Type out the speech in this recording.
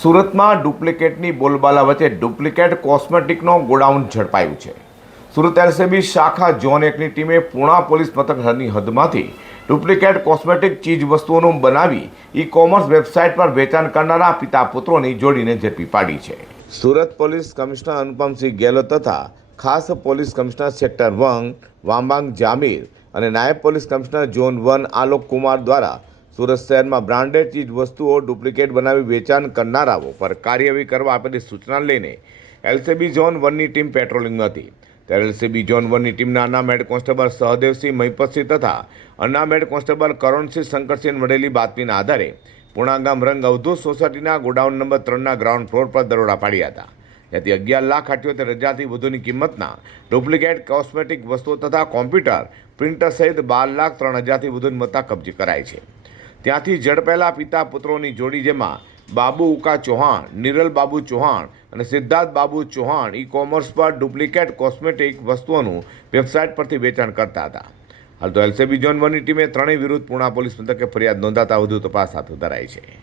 સુરતમાં ડુપ્લિકેટની બોલબાલા વચ્ચે duplicate કોસ્મેટિકનો godown ઝડપાયું છે. સુરત એલસીબી શાખા ઝોન એકની ટીમે પૂણા પોલીસ મથકની હદમાંથી ડુપ્લિકેટ કોસ્મેટિક ચીજ વસ્તુઓનું બનાવી ઈ કોમર્સ વેબસાઇટ પર વેચાણ કરનારા પિતા પુત્રોની જોડીને ઝડપી પાડી છે. સુરત પોલીસ કમિશનર અનુપમસિંહ ગેહલોત તથા ખાસ police commissioner sector one, Wabang Jamir અને નાયબ police commissioner zone one Alok Kumar દ્વારા સુરત શહેરમાં બ્રાન્ડેડ ચીજ વસ્તુઓ ડુપ્લિકેટ બનાવી વેચાણ કરનારાઓ પર કાર્યવાહી કરવા આપેલી સૂચના લઈને એલસીબી ઝોન વનની ટીમ પેટ્રોલિંગમાં હતી. ત્યારે એલસીબી ઝોન વનની ટીમના અનામ હેડ કોન્સ્ટેબલ સહદેવસિંહ મહિપતસિંહ તથા અનામ હેડ કોન્સ્ટેબલ કરણસિંહ શંકરસિંહ મળેલી બાતમીના આધારે પૂણા ગામ રંગ અવધૂત સોસાયટીના ગોડાઉન નંબર ત્રણના ગ્રાઉન્ડ ફ્લોર પર દરોડા પાડ્યા હતા. જેથી અગિયાર લાખ અઠ્યોતેર હજારથી વધુની કિંમતના ડુપ્લિકેટ કોસ્મેટિક વસ્તુઓ તથા કોમ્પ્યુટર પ્રિન્ટર સહિત બાર લાખ ત્રણ હજારથી વધુની મત્તા કબજે કરાઈ છે. ત્યાંથી ઝડપેલા પિતા પુત્રોની જોડી જેમાં બાબુ ઉકા ચૌહાણ, નિરલ બાબુ ચૌહાણ અને સિદ્ધાર્થ બાબુ ચૌહાણ ઈ કોમર્સ પર ડુપ્લિકેટ કોસ્મેટિક વસ્તુઓનું વેબસાઇટ પરથી વેચાણ કરતા હતા. હાલ તો એલસીબી ઝોન વનની ટીમે ત્રણેય વિરુદ્ધ પૂર્ણા પોલીસ મથકે ફરિયાદ નોંધાતા વધુ તપાસ હાથ ધરાઈ છે.